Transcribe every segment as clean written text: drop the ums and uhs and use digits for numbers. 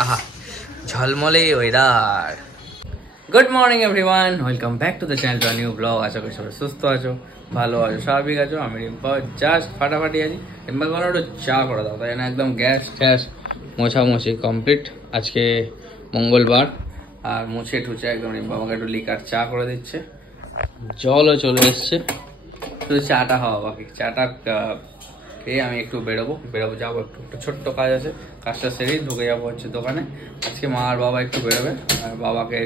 আহা ঝলমলে weather. Good morning everyone, welcome back to the channel to new blog. আশা করি সবাই সুস্থ আছো, ভালো আছো, স্বাভাবিক আছো। আমি রিম্পা জাস্ট ফাটাফাটি আছি। রিম্পাকে বলো একটু চা করে দাও, তাই না? একদম গ্যাস ট্যাস মোছামুছি কমপ্লিট। আজকে মঙ্গলবার আর মুছে ঠুছে একদম রিম্পা আমাকে একটু লিকার চা করে দিচ্ছে। জলও চলে এসছে, শুধু চাটা হওয়া বাকি। চাটা খেয়ে আমি একটু বেরোবো যাবো, একটু ছোট্ট কাজ আছে, কাজটা সেরেই ঢুকে যাবো হচ্ছে দোকানে। আজকে মা আর বাবা একটু বেরোবে, আর বাবাকে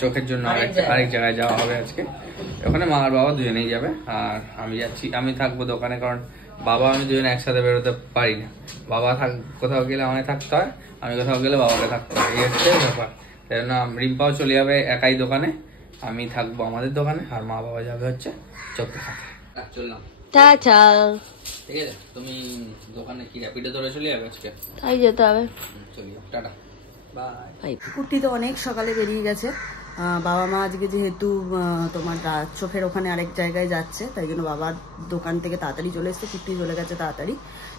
চোখের জন্য আরেক জায়গায় যাওয়া হবে আজকে। ওখানে মা আর বাবা দুজনেই যাবে, আর আমি যাচ্ছি, আমি থাকবো দোকানে। কারণ বাবা আমি দুজনে একসাথে বেরোতে পারি না। বাবা কোথাও গেলে আমায় থাকতে হয়, আমি কোথাও গেলে বাবাকে থাকতে হয়, এই হচ্ছে ব্যাপার। তাই জন্য রিম্পাও চলে যাবে একাই দোকানে, আমি থাকবো আমাদের দোকানে, আর মা বাবা যাবে হচ্ছে চোখ দেখাতে। চললাম, টাটা। ঠিক আছে, তুমি দোকানে কি র্যাপিডো ধরে চলে যাবে আজকে? তাই যেতে হবে। চলিও, টাটা বাই। কুট্টি তো অনেক সকালে বেরিয়ে গেছে। বাবা মা আজকে যেহেতু তোমার চোখের ওখানে আরেক জায়গায় যাচ্ছে, তাই জন্য বাবার দোকান থেকে তাড়াতাড়ি চলে এসছে, কুট্টি চলে গেছে তাড়াতাড়ি।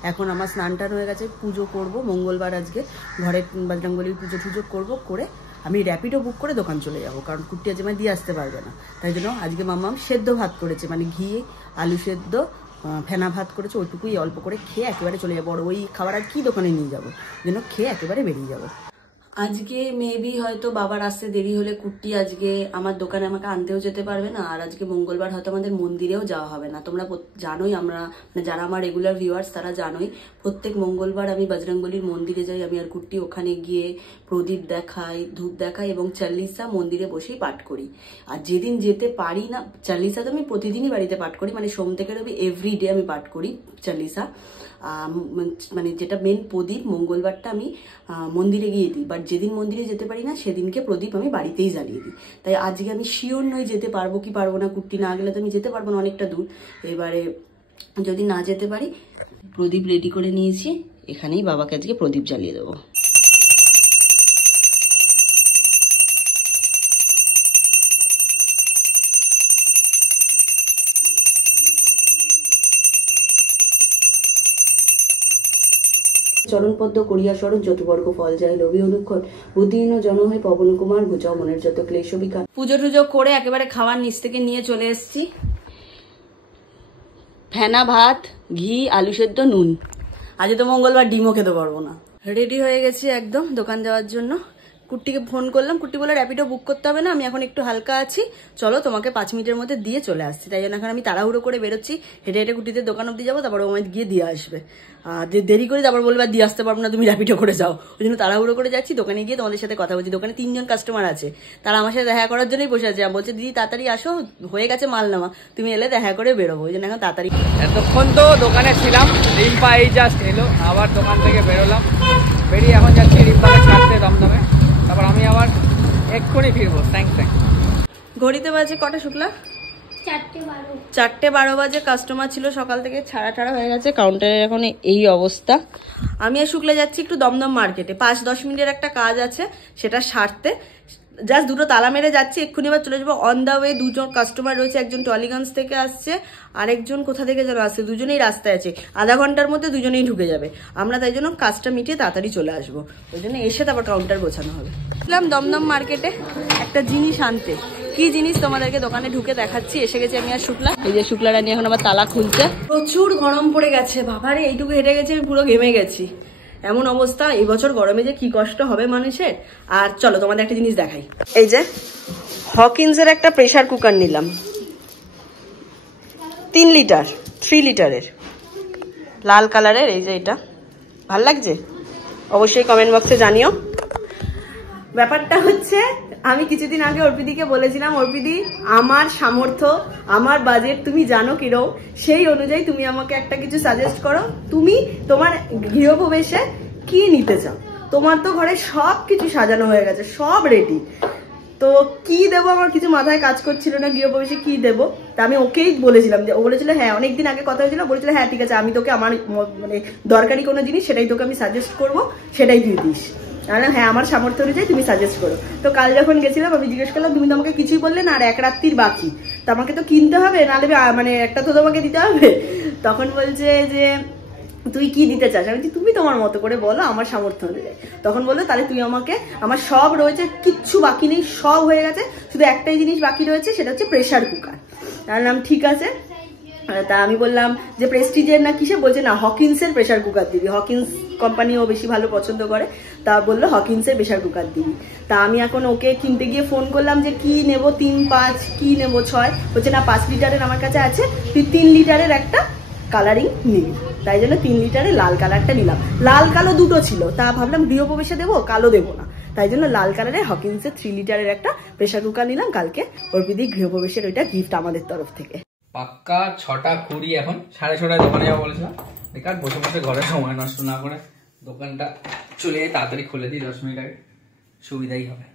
এখন আমার স্নান টান হয়ে গেছে, পুজো করব মঙ্গলবার আজকে, ঘরে বজরংবলীর পুজো করব, করে আমি র্যাপিডো বুক করে দোকান চলে যাব। কারণ কুট্টি আজ আমায় দিয়ে আসতে পারবে না, তাই জন্য আজকে মাম্মাম সেদ্ধ ভাত করেছে, মানে ঘি আলু সেদ্ধ ফেনা ভাত করেছে, ওইটুকুই অল্প করে খেয়ে একেবারে চলে যাবো। আর ওই খাবার আর কি দোকানে নিয়ে যাবো, যেন খেয়ে একেবারে বেরিয়ে যাবো। আজকে মেবি হয়তো বাবার আসতে দেরি হলে কুট্টি আজকে আমার দোকানে আমাকে আনতেও যেতে পারবে না, আর আজকে মঙ্গলবার হয়তো আমাদের মন্দিরেও যাওয়া হবে না। তোমরা জানোই, আমরা মানে যারা আমার রেগুলার ভিউয়ার্স তারা জানোই, প্রত্যেক মঙ্গলবার আমি বজরংবলীর মন্দিরে যাই। আমি আর কুট্টি ওখানে গিয়ে প্রদীপ দেখাই, ধূপ দেখাই এবং চাল্লিশা মন্দিরে বসেই পাঠ করি। আর যেদিন যেতে পারি না, চাল্লিশা তো আমি প্রতিদিনই বাড়িতে পাঠ করি, মানে সোম থেকে রবি এভরিডে আমি পাঠ করি চাল্লিশা। মানে যেটা মেন প্রদীপ মঙ্গলবারটা আমি মন্দিরে গিয়ে দিই, বাট যেদিন মন্দিরে যেতে পারি না সেদিনকে প্রদীপ আমি বাড়িতেই জ্বালিয়ে দিই। তাই আজকে আমি শিওর নই যেতে পারবো কি পারবো না, কুট্টি না গেলে তো আমি যেতে পারবো না, অনেকটা দূর। এবারে যদি না যেতে পারি, প্রদীপ রেডি করে নিয়েছি, এখানেই বাবাকে আজকে প্রদীপ জ্বালিয়ে দেবো। চরণপদ্ম করিয়া স্মরণ, চতুবর্গ ফল যায় লোভী অনুক্ষণ, বুদ্ধিহীন জন হয়ে পবন কুমার, বুঝাও মনের যত ক্লেশ বিকার। পুজো টুজো করে একেবারে খাবার নিচ থেকে নিয়ে চলে এসেছি। ফেনা ভাত, ঘি, আলু সেদ্ধ, নুন। আজ তো মঙ্গলবার, ডিমও খেতে পারবো না। রেডি হয়ে গেছি একদম দোকান যাওয়ার জন্য। কুট্টিকে ফোন করলাম, কুট্টি বলে র্যাপিডো বুক করতে হবে না, আমি এখন একটু হালকা আছি, চলো তোমাকে 5 মিনিটের মধ্যে দিয়ে চলে আসছি। তাই জন্য এখন আমি তাড়াহুড়ো করে বেরোচ্ছি, হেঁটে হেঁটে কুট্টিতে দোকান অব্দি যাবো, তারপর আমায় গিয়ে দিয়ে আসবে। দেরি করে তারপর বলবে দিয়ে আসতে পারবো না, তুমি র্যাপিডো করে যাও। ওই জন্য তাড়াহুড়ো করে যাচ্ছি, দোকানে গিয়ে তোমাদের সাথে কথা বলছি। দোকানে 3 জন কাস্টমার আছে, তারা আমার সাথে দেখা করার জন্যই বসে আছে। বলছে দিদি তাড়াতাড়ি আসো, হয়ে গেছে মাল নেওয়া, তুমি এলে দেখা করে বেরোবো। ওই জন্য এখন তাড়াতাড়ি। এতক্ষণ তো দোকানে ছিলাম, রিম্পা এই জাস্ট এলো, আবার দোকান থেকে বেরোলাম, বেরিয়ে এখন যাচ্ছি রিম্পাকে ছাড়তে দমদমে, তারপর আমি আবার এক্ষুনি ফিরবো। থ্যাংক। ঘড়িতে বাজে কটা শুক্লা? 4:12 বাজে। কাস্টমার ছিল সকাল থেকে, ছাড়া হয়ে গেছে, কাউন্টারে এখন এই অবস্থা। আমি আর শুক্লা যাচ্ছি একটু দমদম মার্কেটে, 5-10 মিনিটের একটা কাজ আছে, সেটা সারতে জাস্ট দুটো তালা মেরে যাচ্ছি, এক্ষুনি আবার চলে যাবো। অন দা ওয়ে 2 জন কাস্টমার রয়েছে, একজন টলিগঞ্জ থেকে আসছে, আরেকজন কোথা থেকে যেন আসছে, দুজনেই রাস্তায় আছে, আধা ঘন্টার মধ্যে দুজনেই ঢুকে যাবে। আমরা তাই জন্য কাজটা মিটিয়ে তাড়াতাড়ি চলে আসবো, ওই জন্য এসে তারপর কাউন্টার গোছানো হবে। দমদম মার্কেটে একটা জিনিস আনতে, কি জিনিস তোমাদেরকে দোকানে ঢুকে দেখাচ্ছি। এসে গেছি আমি আর শুক্লা, এই যে শুক্লা রানী এখন আবার তালা খুলছে। প্রচুর গরম পড়ে গেছে বাবারে, এইটুকু হেঁটে গেছি আমি পুরো ঘেমে গেছি, এমন অবস্থা। এই বছর গরমে যে কি কষ্ট হবে মানুষের। আর চলো তোমাদের একটা জিনিস দেখাই, এই যে হকিন্সের একটা প্রেসার কুকার নিলাম, 3 লিটার 3 লিটারের লাল কালারের। এই যে এটা ভাল লাগছে, অবশ্যই কমেন্ট বক্সে জানিও। ব্যাপারটা হচ্ছে, আমি কিছুদিন আগে অর্পিদিকে বলেছিলাম, অর্পিদি আমার সামর্থ্য, আমার বাজেট তুমি জানো কিরকম, সেই অনুযায়ী তুমি আমাকে একটা কিছু সাজেস্ট করো। তুমি তোমার গৃহপ্রবেশে কি নিতে চাও? তোমার তো ঘরে সব কিছু সাজানো হয়ে গেছে, সব রেডি, তো কি দেবো আমার কিছু মাথায় কাজ করছিল না, গৃহপ্রবেশে কি দেবো। তা আমি ওকেই বলেছিলাম, যে ও বলেছিল হ্যাঁ, অনেকদিন আগে কথা হয়েছিল, বলেছিল হ্যাঁ ঠিক আছে, আমি তোকে আমার মানে দরকারি কোনো জিনিস সেটাই তোকে আমি সাজেস্ট করবো, সেটাই তুই দিস। হ্যাঁ আমার সামর্থ্য অনুযায়ী তুমি সাজেস্ট করো। তো কাল যখন গেছিলাম আমি জিজ্ঞেস করলাম, তুমি তো আমাকে কিছুই বললে না, আর 1 রাত্রির বাকি, তো আমাকে তো কিনতে হবে, নাহলে মানে একটা তো তোমাকে দিতে হবে। তখন বলছে যে তুই কি দিতে চাস? আমি বলছি তুমি তোমার মতো করে বলো, আমার সামর্থ্য অনুযায়ী। তখন বললো তাহলে তুই আমাকে, আমার সব রয়েছে, কিচ্ছু বাকি নেই, সব হয়ে গেছে, শুধু একটাই জিনিস বাকি রয়েছে, সেটা হচ্ছে প্রেসার কুকার। তার নাম ঠিক আছে। তা আমি বললাম যে প্রেস্টিজের না কিসে, বলছে না হকিন্সের প্রেসার কুকার দিবি, হকিন্স কোম্পানি ও বেশি ভালো পছন্দ করে, তা বললো হকিন্সের প্রেসার কুকার দিবি। তা আমি এখন ওকে কিনতে গিয়ে ফোন করলাম যে কি নেব, 3, 5 কি নেব 6, বলছে না 5 লিটারের আমার কাছে আছে, তুই 3 লিটারের একটা কালারিং নিবি। তাই জন্য 3 লিটারের লাল কালারটা নিলাম। লাল কালো দুটো ছিল, তা ভাবলাম গৃহপ্রবেশে দেবো, কালো দেবো না, তাই জন্য লাল কালারের হকিন্সের 3 লিটারের একটা প্রেসার কুকার নিলাম। কালকে অর্পিদি গৃহপ্রবেশের ওইটা গিফট আমাদের তরফ থেকে। পাক্কা 6:20 এখন, 6:30 দোকানে যাবো বলেছিলাম। বেকার বসে বসে ঘরে সময় নষ্ট না করে দোকানটা চলে তাড়াতাড়ি খুলে দিই, 10 মিনিট আগে, সুবিধাই হবে।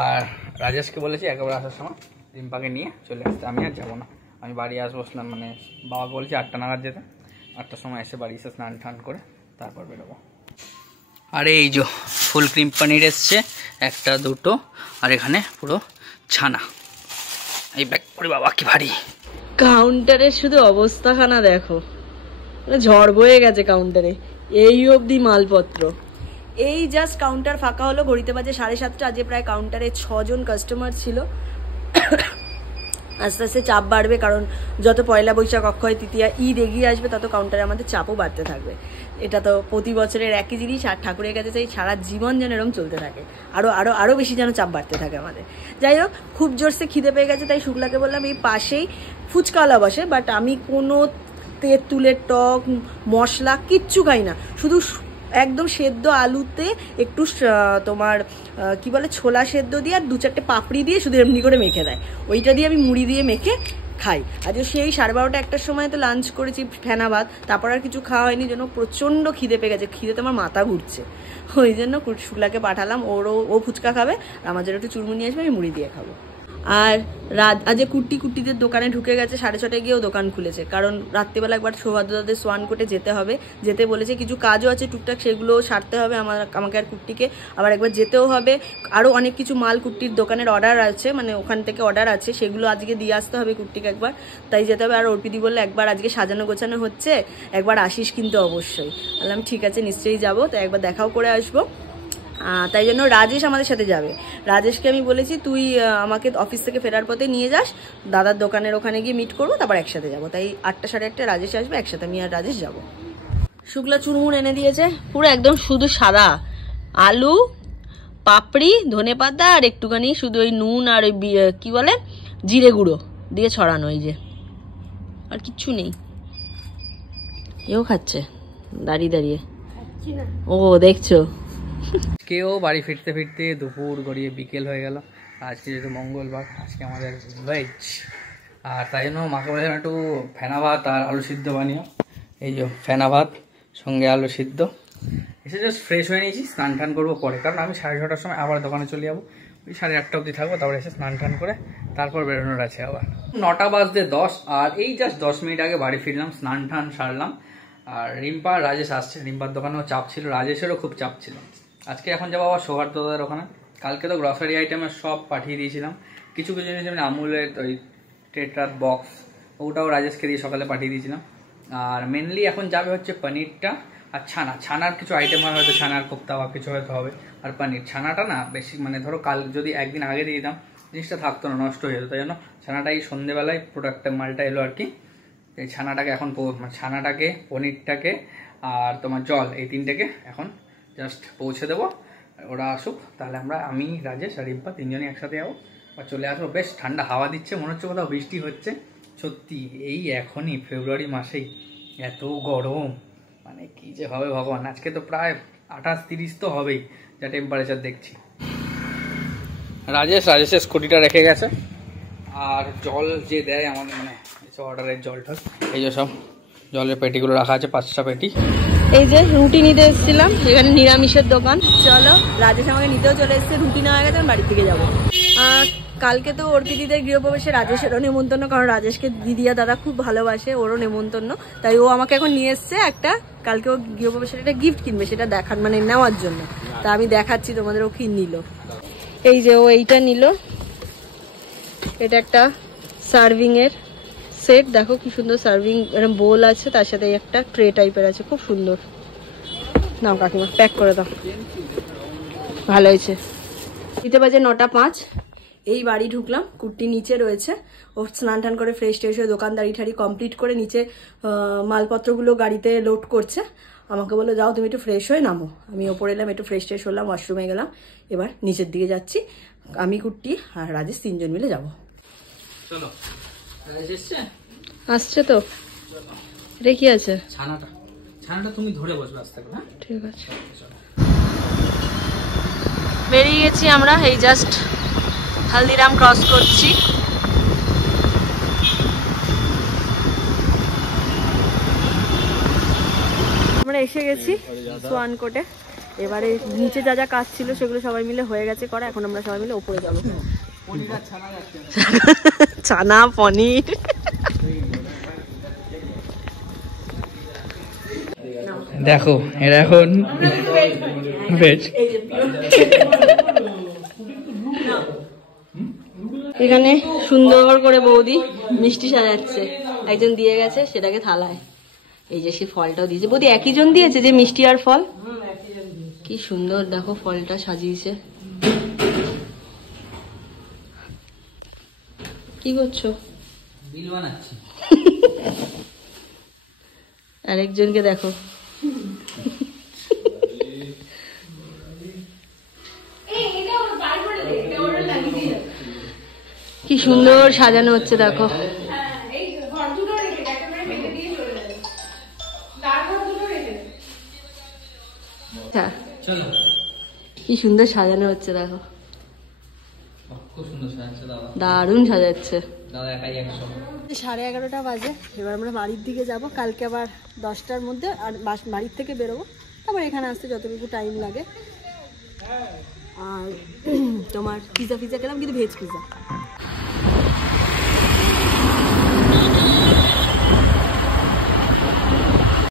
আর রাজেশকে বলেছি একেবারে আসার সময় রিম্পাকে নিয়ে চলে আসতে, আমি আর যাবো না, আমি বাড়ি আসবো স্নান, মানে বাবাকে বলেছি 8টা নাগাদ যেতে, 8টার সময় এসে বাড়ি এসে স্নান টান করে তারপর বেরোবো। আরে এই যে ফুল ক্রিম পনির এসছে, 1, 2 আর এখানে পুরো ছানা। এই ব্যাগ করে বাবা কি ভারী। কাউন্টারের শুধু অবস্থাখানা দেখো, ঝড় বয়ে গেছে কাউন্টারে, এই অবধি মালপত্র। এই জাস্ট কাউন্টার ফাঁকা হলো, ঘড়িতে বাজে 7:30। আজকে প্রায় কাউন্টারে 6 জন কাস্টমার ছিল। আস্তে আস্তে চাপ বাড়বে, কারণ যত পয়লা বৈশাখ, অক্ষয় তৃতীয়া, ঈদ এগিয়ে আসবে, তত কাউন্টারে আমাদের চাপও বাড়তে থাকবে। এটা তো প্রতি বছরের একই জিনিস, আর ঠাকুরের কাছে চাই সারা জীবন যেন এরকম চলতে থাকে, আরো বেশি যেন চাপ বাড়তে থাকে আমাদের। যাই হোক, খুব জোরসে খিদে পেয়ে গেছে, তাই শুক্লাকে বললাম এই পাশেই ফুচকাওয়ালা বসে, বাট আমি কোনো তেঁতুলের টক মশলা কিচ্ছু খাই না, শুধু একদম সেদ্ধ আলুতে একটু তোমার কি বলে ছোলা সেদ্ধ দিয়ে আর 2-4টে পাপড়ি দিয়ে শুধু এমনি করে মেখে দেয়, ওইটা দিয়ে আমি মুড়ি দিয়ে মেখে খাই। আজকে সেই 12:30 1টার সময় তো লাঞ্চ করেছি ফেনা ভাত, তারপর আর কিছু খাওয়া হয়নি, জন্য প্রচণ্ড খিদে পেয়ে গেছে, খিদেতে আমার মাথা ঘুরছে। ওই জন্য শুক্লাকে পাঠালাম, ও ফুচকা খাবে, আমার জন্য একটু চুরমুনি আসবে, আমি মুড়ি দিয়ে খাবো। আর আজকে কুট্টিদের দোকানে ঢুকে গেছে, 6:30 গিয়েও দোকান খুলেছে, কারণ রাত্রিবেলা একবার সৌভাদ্যদের সোয়ান কোটে যেতে হবে, যেতে বলেছে, কিছু কাজও আছে টুকটাক, সেগুলো সারতে হবে আমাকে আর কুট্টিকে, আবার একবার যেতেও হবে, আরও অনেক কিছু মাল কুট্টির দোকানের অর্ডার আছে, মানে ওখান থেকে অর্ডার আছে, সেগুলো আজকে দিয়ে আসতে হবে কুট্টিকে একবার, তাই যেতে হবে। আর অর্পিদি বললে একবার আজকে সাজানো গোছানো হচ্ছে, একবার আসিস কিন্তু অবশ্যই। বললাম ঠিক আছে, নিশ্চয়ই যাবো, তো একবার দেখাও করে আসবো। তাই জন্য রাজেশ আমাদের সাথে যাবে। রাজেশকে আমি বলেছি তুই আমাকে অফিস থেকে ফেরার পথে নিয়ে যাস, দাদার দোকানের ওখানে গিয়ে মিট করবো, তারপর একসাথে যাবো। তাই 8টা 8:30 রাজেশ আসবে, একসাথে আমি আর রাজেশ যাবো। শুক্লা চুরমুর এনে দিয়েছে, পুরো একদম শুধু সাদা আলু, পাপড়ি, ধনেপাতা আর একটুখানি শুধু ওই নুন আর ওই কি বলে জিরে গুঁড়ো দিয়ে ছড়ানো, এই যে, আর কিচ্ছু নেই। এও খাচ্ছে দাঁড়িয়ে দাঁড়িয়ে, ও দেখছো। কেউ বাড়ি ফিরতে ফিরতে দুপুর গড়িয়ে বিকেল হয়ে গেল। আজকে যেহেতু মঙ্গলবার, আজকে আমাদের ভেজ, আর তাই জন্য মাকে বলেছিলাম একটু ফেনা ভাত আর আলু সিদ্ধ বানিও। এই যে ফেনা ভাত সঙ্গে আলু সিদ্ধ। এসে জাস্ট ফ্রেশ হয়ে নিয়েছি, স্নান টান করবো পরে, কারণ আমি 6:30টার সময় আবার দোকানে চলে যাবো, ওই 8:30 অবধি থাকবো, তারপরে এসে স্নান টান করে তারপর বেরোনোর আছে আবার। 9:10 আর এই জাস্ট 10 মিনিট আগে বাড়ি ফিরলাম, স্নান টান সারলাম। আর রিম্পা রাজেশ আসছে, রিম্পার দোকানেও চাপ ছিল, রাজেশেরও খুব চাপ ছিল। আজকে এখন যাবো আবার সৌহার্দ্যদার ওখানে। কালকে তো গ্রসারি আইটেমের সব পাঠিয়ে দিয়েছিলাম, কিছু কিছু জিনিস যেমন আমুলের ওই টেট্রার বক্স, ওটাও রাজেশকে দিয়ে সকালে পাঠিয়ে দিয়েছিলাম। আর মেনলি এখন যাবে হচ্ছে পনিরটা আর ছানার কিছু আইটেম হয়, হয়তো ছানার কোপ্তা বা কিছু হয়তো হবে, আর পনির। ছানাটা না বেশি, মানে ধরো কাল যদি একদিন আগে দিয়ে দিতাম জিনিসটা থাকতো না, নষ্ট হয়ে যেত, তাই জন্য ছানাটা এই সন্ধ্যেবেলায় প্রোডাক্টের মালটা এলো আর কি। এই ছানাটাকে এখন ছানাটাকে, পনিরটাকে আর তোমার জল, এই 3টেকে এখন জাস্ট পৌঁছে দেবো। ওরা আসুক, তাহলে আমি রাজেশ আর রিম্পা 3জনই একসাথে যাবো আর চলে আসবো। বেশ ঠান্ডা হাওয়া দিচ্ছে, মনে হচ্ছে কোথাও বৃষ্টি হচ্ছে। সত্যি এই এখনই ফেব্রুয়ারি মাসেই এত গরম, মানে কি যে হবে ভগবান। আজকে তো প্রায় 28-30 তো হবেই, যা টেম্পারেচার দেখছি। রাজেশের স্কুটিটা রেখে গেছে, আর জল যে দেয় আমাদের, মানে অর্ডারের জলটা, এই যে সব জলের পেটিগুলো রাখা আছে, 5টা পেটি। এই যে রুটি নিতে এসেছিলাম, এখানে নিরামিষের দোকান। চলো, রাজেশ আমাকে নিতেও চলে এসেছে, রুটি নেওয়া গেছে, আমি বাড়ি থেকে যাবো। কালকে তো অর্পিদিদের গৃহপ্রবেশে রাজেশেরও নেমন্তন্ন, কারণ রাজেশকে দিদিয়া দাদা খুব ভালোবাসে, ওরও নেমন্তন্ন, তাই ও আমাকে এখন নিয়ে এসছে একটা, কালকে ও গৃহপ্রবেশের একটা গিফট কিনবে, সেটা দেখার মানে নেওয়ার জন্য। তা আমি দেখাচ্ছি তোমাদের, ও কি নিল। এই যে ও এইটা নিল, এটা একটা সার্ভিং এর সেট দেখো কি সুন্দর, সার্ভিং বোল আছে, তার সাথে একটা ট্রে টাইপের আছে, খুব সুন্দর। নাও কাকিমা প্যাক করে দাও, ভালো হয়েছে। দিতে বাজে 9:05। এই বাড়ি ঢুকলাম, কুর্তি নিচে রয়েছে। ও স্নান টান করে ফ্রেশ ট্রেশ হয়ে দোকানদারি ঠারি কমপ্লিট করে নিচে মালপত্রগুলো গাড়িতে লোড করছে। আমাকে বললো যাও তুমি একটু ফ্রেশ হয়ে নামো। আমি ওপরে এলাম, একটু ফ্রেশ ট্রেশ হলাম, ওয়াশরুমে গেলাম। এবার নিচের দিকে যাচ্ছি, আমি কুর্তি আর রাজেশ 3 জন মিলে যাবো। চলো আসছে তো, এটা কি আছে? ছানাটা তুমি ধরে বসবে আস্তে করে। হ্যাঁ ঠিক আছে। বেরিয়ে গেছি আমরা, এই জাস্ট হালদিরাম ক্রস করছি। আমরা এসে গেছি সোয়ানকোটে। এবারে নিচে যা যা কাজ ছিল সেগুলো সবাই মিলে হয়ে গেছে করা, এখন আমরা সবাই মিলে উপরে যাবো। ছানা পনির দেখো, এটা এখন ভেজ। এখানে সুন্দর করে বৌদি মিষ্টি সাজাচ্ছে, একজন দিয়ে গেছে সেটাকে থালায়। এই যে সে ফলটাও দিয়েছে, বৌদি একই জন দিয়েছে যে মিষ্টি আর ফল। কি সুন্দর দেখো ফলটা সাজিয়েছে। কি করছো? বিল বানাচ্ছি। আরেকজনকে দেখো, কি সুন্দর সাজানো হচ্ছে দেখো। কি সুন্দর সাজানো হচ্ছে দেখো, খুব সুন্দর সাজাচ্ছে দাদা, দারুণ সাজাচ্ছে দাদা একাই 100। 11:30 বাজে। এবার আমরা বাড়ির দিকে যাব, কালকে আবার 10টার মধ্যে আর বাড়ির থেকে বেরোবো। তারপর এখানে আসতে যতটুকু টাইম লাগে। আর তোমার পিজা খেলাম, কিন্তু ভেজ পিজা।